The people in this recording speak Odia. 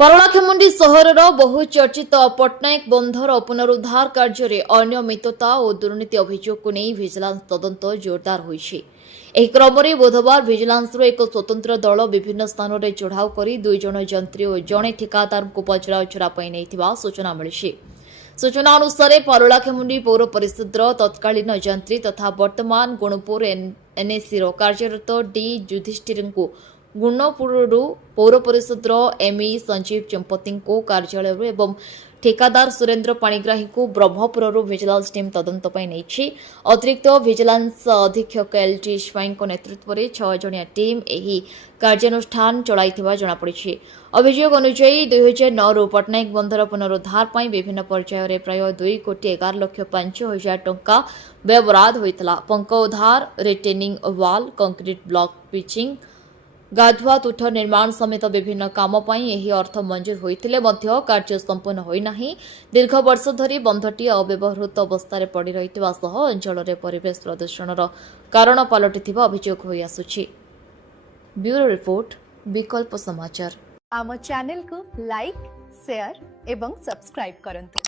ପାରଳାଖେମୁଣ୍ଡି ସହରର ବହୁଚର୍ଚ୍ଚିତ ପଟ୍ଟନାୟକ ବନ୍ଧର ପୁନରୁଦ୍ଧାର କାର୍ଯ୍ୟରେ ଅନିୟମିତତା ଓ ଦୁର୍ନୀତି ଅଭିଯୋଗକୁ ନେଇ ଭିଜିଲାନ୍ସ ତଦନ୍ତ ଜୋରଦାର ହୋଇଛି। ଏହି କ୍ରମରେ ବୁଧବାର ଭିଜିଲାନ୍ସର ଏକ ସ୍ୱତନ୍ତ୍ର ଦଳ ବିଭିନ୍ନ ସ୍ଥାନରେ ଚଢ଼ାଉ କରି 2 ଜଣ ଯନ୍ତ୍ରୀ ଓ ଜଣେ ଠିକାଦାରଙ୍କୁ ପଚରାଉଚରା ପାଇଁ ନେଇଥିବା ସୂଚନା ମିଳିଛି। ସୂଚନା ଅନୁସାରେ ପାରଳାଖେମୁଣ୍ଡି ପୌର ପରିଷଦର ତତ୍କାଳୀନ ଯନ୍ତ୍ରୀ ତଥା ବର୍ତ୍ତମାନ ଗୁଣପୁର ଏନ୍ଏସିର କାର୍ଯ୍ୟରତ ଡି ଯୁଧିଷ୍ଠିରଙ୍କୁ ଗୁଣପୁରରୁ ପୌର ପରିଷଦର ଏମ୍ଇ ସଞ୍ଜୀବ ଚମ୍ପତିଙ୍କୁ କାର୍ଯ୍ୟାଳୟରୁ ଏବଂ ଠିକାଦାର ସୁରେନ୍ଦ୍ର ପାଣିଗ୍ରାହୀଙ୍କୁ ବ୍ରହ୍ମପୁରରୁ ଭିଜିଲାନ୍ସ ଟିମ୍ ତଦନ୍ତ ପାଇଁ ନେଇଛି। ଅତିରିକ୍ତ ଭିଜିଲାନ୍ସ ଅଧୀକ୍ଷକ ଏଲ୍ଟି ସ୍ୱାଇଁଙ୍କ ନେତୃତ୍ୱରେ 6 ଜଣିଆ ଟିମ୍ ଏହି କାର୍ଯ୍ୟାନୁଷ୍ଠାନ ଚଳାଇଥିବା ଜଣାପଡ଼ିଛି। ଅଭିଯୋଗ ଅନୁଯାୟୀ 2009ରୁ ପଟ୍ଟନାୟକ ବନ୍ଧର ପୁନରୁଦ୍ଧାର ପାଇଁ ବିଭିନ୍ନ ପର୍ଯ୍ୟାୟରେ ପ୍ରାୟ 2,11,05,000 ଟଙ୍କା ବ୍ୟୟବରାଦ ହୋଇଥିଲା। ପଙ୍କ ଉଦ୍ଧାର, retaining wall, concrete block pitching, ଗାଧୁଆ ତୁଠ ନିର୍ମାଣ ସମେତ ବିଭିନ୍ନ କାମ ପାଇଁ ଏହି ଅର୍ଥ ମଞ୍ଜୁର ହୋଇଥିଲେ ମଧ୍ୟ କାର୍ଯ୍ୟ ସମ୍ପୂର୍ଣ୍ଣ ହୋଇନାହିଁ। ଦୀର୍ଘ ବର୍ଷ ଧରି ବନ୍ଧଟି ଅବ୍ୟବହୃତ ଅବସ୍ଥାରେ ପଡ଼ି ରହିଥିବା ସହ ଅଞ୍ଚଳରେ ପରିବେଶ ପ୍ରଦୂଷଣର କାରଣ ପାଲଟିଥିବା ଅଭିଯୋଗ ହୋଇଆସୁଛି। ବ୍ୟୁରୋ ରିପୋର୍ଟ, ବିକଳ୍ପ ସମାଚାର। ଆମ ଚ୍ୟାନେଲକୁ ଲାଇକ୍, ସେୟାର ଏବଂ ସବସ୍କ୍ରାଇବ୍ କରନ୍ତୁ।